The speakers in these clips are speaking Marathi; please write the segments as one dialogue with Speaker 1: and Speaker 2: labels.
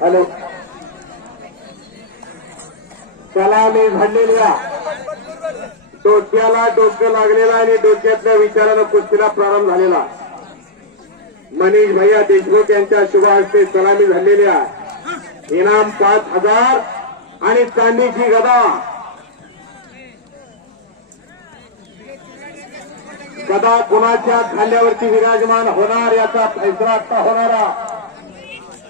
Speaker 1: हॅलो. त्याला मी झाडलेल्या डोक्याला डोकं लागलेला आणि डोक्यातल्या विचारानं कुस्तीला प्रारंभ झालेला मनीष भैया देशमुख यांच्या शुभ हस्ते सलामी झालेल्या इनाम पाच हजार आणि चांदीची गदा. गदा कुणाच्या खांद्यावरती विराजमान होणार याचा फैसला आता होणारा.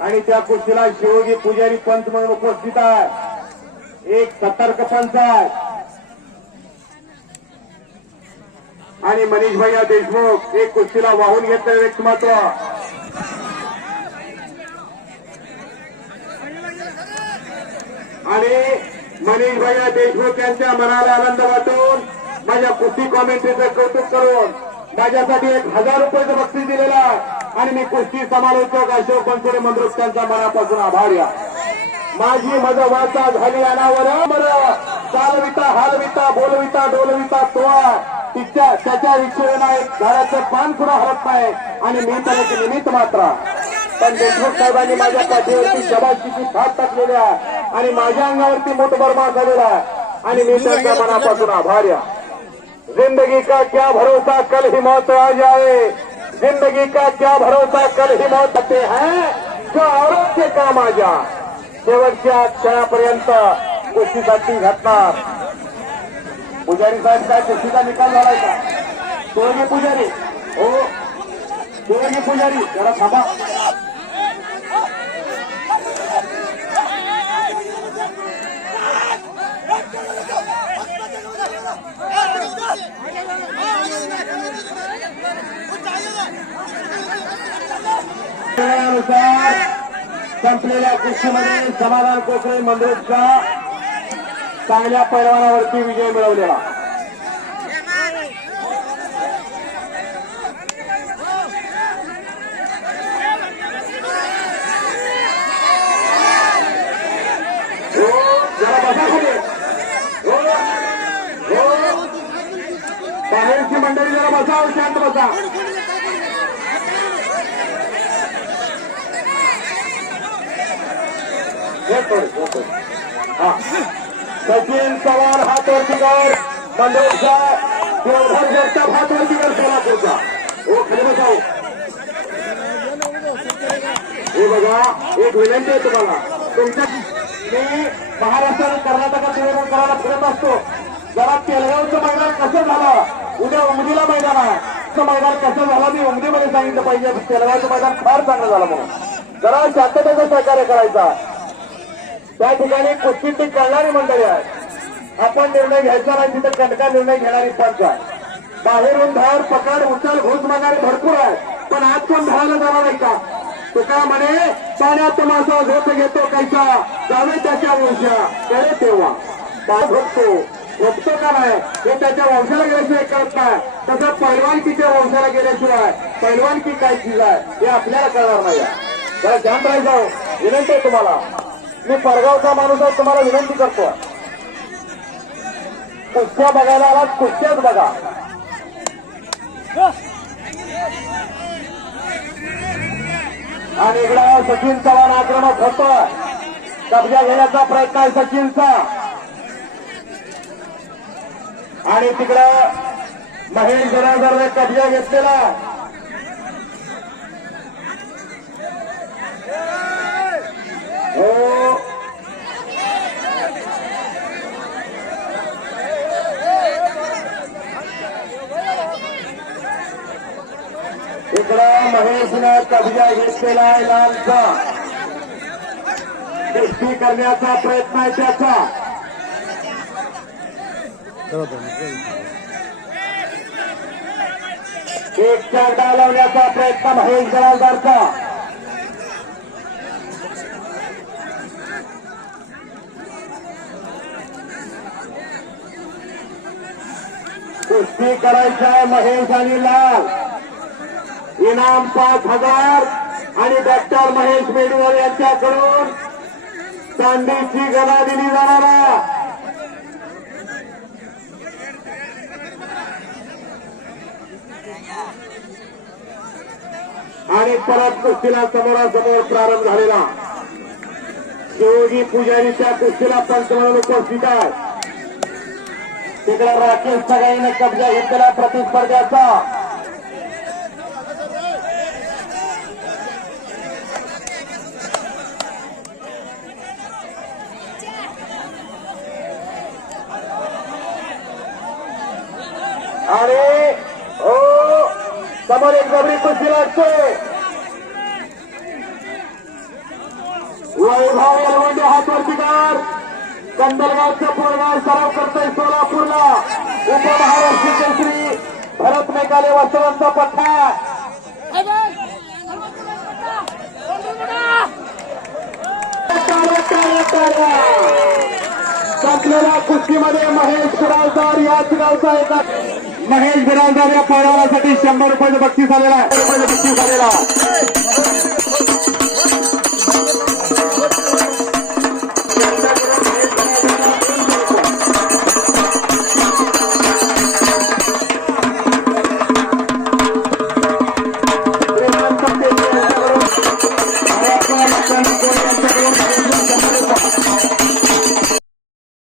Speaker 1: आणि त्या कुस्तीला शिवोगी पुजारी पंच म्हणून उपस्थित आहे. एक सतर्क पंच आहे. आणि मनीष भैया देशमुख एक कुस्तीला वाहून घेतलेलं व्यक्तिमत्व. आणि मनीष भैया देशमुख यांच्या मनाला आनंद वाटून माझ्या कुस्ती कॉमेंट्रीचं कौतुक करून माझ्यासाठी एक हजार रुपयाचं बक्षीस दिलेलं आहे. आणि मी कुस्ती समालोचक अशोक बनसोडे मंद्रुक त्यांचा मनापासून आभार या. माझी मज वाचा झाली अनावर. बरं चालविता हालविता बोलविता डोलविता तो आहे. तिच्या त्याच्या इच्छेनं एक झाडाचं पान सुद्धा हरत नाही. आणि मी तर एक निमित्त मात्र. पण देशमुख साहेबांनी माझ्या पाठीवरती शबाशीची थाप टाकलेली आहे. आणि माझ्या अंगावरती मोठभरमा झालेला आहे. आणि मी त्यांच्या मनापासून आभार या जिंदगी का क्या भरोसा कल ही मौत आ जाए। जिंदगी का क्या भरोसा कल ही मौत आते हैं जो औरत के काम आ जा। शेवटच्या क्षणापर्यंत कुस्तीसाठी घातणार पुजारी साहेब काय कुस्तीचा निकाल झालाय का? दोघी पुजारी. हो. दोघी पुजारी. जरा थांबा. वेळेनुसार संपलेल्या कुस्तीमध्ये समाधान कोकणे मंदिरचा चांगल्या पैलवानावरती विजय मिळवलेला. बाहेरची मंडळी जरा बसा शांत बसा हे कर, हे कर. हा. सचिन चव्हाण हात वरती कर मंडळचा देवधर जगताप हात वरती कर सोलापूरचा. ओ खाली बसाव हे बघा एक विनंती आहे तुम्हाला. तुमच्या मी महाराष्ट्र आणि कर्नाटकात निवेदन करायला फिरत असतो. जरा केलगावचं मैदान कसं झालं? उद्या उमदीला मैदान आहे. मैदान कसं झालं? मी उमदीमध्ये सांगितलं पाहिजे. केलगावचं मैदान फार चांगलं झालं म्हणून. जरा शांततेचा सहकार्य करायचा. त्या ठिकाणी कुस्ती करणारी मंडळी आहेत. आपण निर्णय घ्यायचा नाही तिथे कटका निर्णय घेणारी पंच आहे. बाहेरून धार पकड उचल घोष मागणारे भरपूर आहेत. पण आज कोण धावायला जाणार नाही का? तुका म्हणे पाण्यात माझा झोप घेतो कैसा जावे त्याच्या वंशा. करे तेव्हा. बाळ झोपतो झोपतो का नाही? हे त्याच्या वंशाला गेल्याशिवाय कळत नाही. तसं पैलवानकीच्या वंशाला गेल्याशिवाय पैलवानकी काय चीज आहे हे आपल्याला कळणार नाही जरा ध्यान राहायचं विनंती आहे तुम्हाला. मी परगावचा माणूस आहे तुम्हाला विनंती करतो कुस्त्या बघायला आलात कुस्त्याच बघा. आणि इकडं सचिन चव्हाण आक्रमक होतोय. कब्जा घेण्याचा प्रयत्न आहे सचिनचा. आणि तिकडं महेश जनाजरने कब्जा घेतलेला आहे. हो. इकडं महेशनं कब्जा घेतलेला आहे लालचा. कुस्ती करण्याचा प्रयत्न आहे त्याचा. एक चार लावण्याचा प्रयत्न महेश जलालदारचा. कुस्ती करायचं आहे महेश आणि लाल. इनाम पाच हजार आणि डॉक्टर महेश मेडवर यांच्याकडून चांदीची गदा दिली जाणार आणि परत कुस्तीला समोरासमोर प्रारंभ झालेला. शिवजी पुजारीच्या कुस्तीला पंतप्रधान उपस्थित आहे. तिकडे राकेश सगळ्यांनी कब्जा घेतलेला प्रतिस्पर्ध्याचा. आणि हो समोर एक जबरी कुस्ती लागते. वैभव यलवंडे हात वरतीकार कंदलगावचं पोरगाव सराव करतोय सोलापूरला. उपमहाराष्ट्र श्री भरत मेघाले वसवंत पठ्ठा संपलेल्या कुस्तीमध्ये महेश महेश बिराजदार या पोरावासाठी शंभर रुपयाचं बक्षीस आलेला आहे रुपयाचं बक्षीस आलेला आहे.